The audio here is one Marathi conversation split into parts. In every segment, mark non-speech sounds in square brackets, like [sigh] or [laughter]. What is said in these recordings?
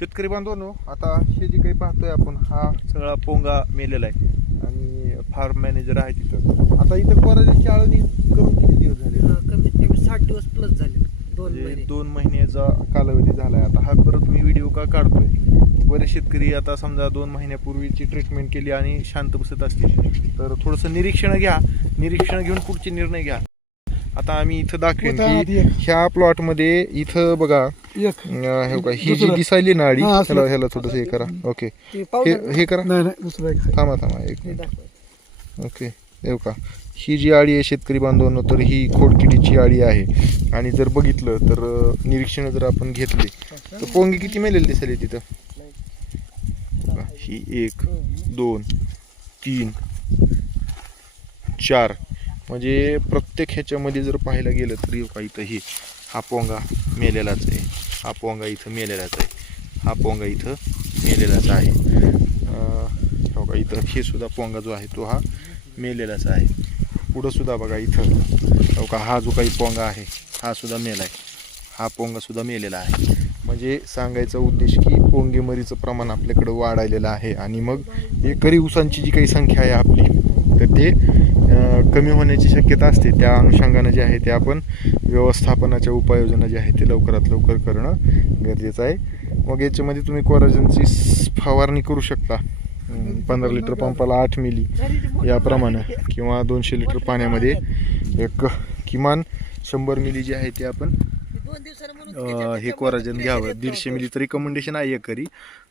शेतकरी बांधवांनो आता हे जे काही पाहतोय आपण हा सगळा पोंगा मेलेला आहे. आणि फार्म मॅनेजर आहे तिथं. आता इथं कोराजीची आळवणी करून किती दिवस झाले? हा, कमीत कमी साठ दिवस प्लस झाले. दोन म्हणजे महिने. दोन महिन्याचा कालावधी झालाय. आता हा परत मी व्हिडिओ का काढतोय? बरेच शेतकरी आता समजा दोन महिन्यापूर्वीची ट्रीटमेंट केली आणि शांत बसत असतील. तर थोडंसं निरीक्षण घ्या. निरीक्षण घेऊन पुढचे निर्णय घ्या. आता आम्ही इथं दाखवेन की ह्या प्लॉटमध्ये इथं बघा एक हे बघा, ही जी दुसरं. दिसायली ना आडी हा, असं. ह्याला ह्याला थोडस हे करा. ओके ते हे पावडर हे करा. नाही नाही दुसरं एक थांबा थांबा एक मिनिट. ओके येऊ का ही जी आळी आहे शेतकरी बांधवांनो तर ही खोडकिडीची आळी आहे. आणि जर बघितलं तर अं, निरीक्षण जर आपण घेतले तर पोंगी किती मेलेली दिसेल तिथं? ही एक दोन तीन चार म्हणजे प्रत्येक ह्याच्यामध्ये जर पाहायला गेलं तर का इथं हा? पोंगा मेलेलाच आहे. हा पोंगा इथं मेलेलाच आहे. हा पोंगा इथं मेलेलाच आहे. अं, हो का इथं हे सुद्धा पोंगा जो आहे तो हा मेलेलाच आहे. पुढं सुद्धा बघा इथं. हो का हा जो काही पोंगा आहे हा सुद्धा मेला आहे. हा पोंगा सुद्धा मेलेला आहे. म्हणजे सांगायचा उद्देश की पोंगेमरीचं प्रमाण आपल्याकडं वाढायलेलं आहे आणि मग एकरी उसांची जी काही संख्या आहे आपली तर ते कमी होण्याची शक्यता असते. त्या अनुषंगानं जे आहे ते आपण व्यवस्थापनाच्या उपाययोजना जे आहे ते लवकरात लवकर करणं गरजेचं आहे. मग याच्यामध्ये तुम्ही कोराजनची फवारणी करू शकता. पंधरा लिटर पंपाला आठ मिली याप्रमाणे किंवा दोनशे लिटर पाण्यामध्ये एक किमान शंभर मिली जे आहे ते आपण हे कोराजन घ्यावं. दीडशे मिली तर रिकमेंडेशन आहे एकरी.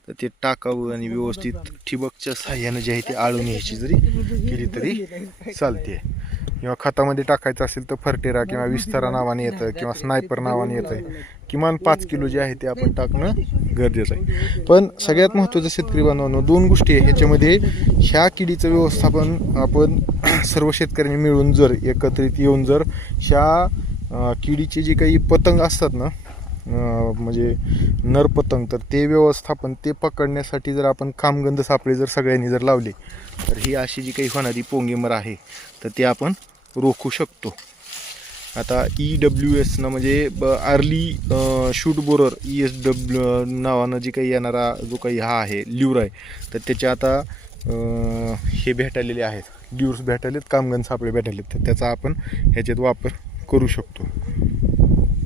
तर ते टाकावं आणि व्यवस्थित ठिबकच्या साह्यानं जे आहे ते आळून घ्यायची जरी केली तरी चालते. किंवा खतामध्ये टाकायचं असेल तर फर्टेरा किंवा विस्तारा नावाने येतं किंवा स्नायपर नावाने येतं. किमान पाच किलो जे आहे ते आपण टाकणं गरजेचं आहे. पण सगळ्यात महत्त्वाचं शेतकरी बांधवांनो दोन गोष्टी आहे. ह्याच्यामध्ये ह्या किडीचं व्यवस्थापन आपण [clears throat] सर्व शेतकऱ्यांनी मिळून जर एकत्रित येऊन जर ह्या किडीचे जे काही पतंग असतात ना म्हणजे नर पतंग तर ते व्यवस्थापन ते पकडण्यासाठी जर आपण कामगंध सापळे जर सगळ्यांनी जर लावले तर ही अशी जी काही होणारी पोंगेमर आहे तर ते आपण रोखू शकतो. आता ई डब्ल्यू एसनं म्हणजे ब early shoot borer E S W नावानं जी काही येणारा जो काही हा आहे ल्यूर आहे तर त्याचे आता हे भेटालेले आहेत ल्यूर्स भेटालेत कामगंध सापळे भेटालेत तर त्याचा आपण ह्याच्यात वापर करू शकतो.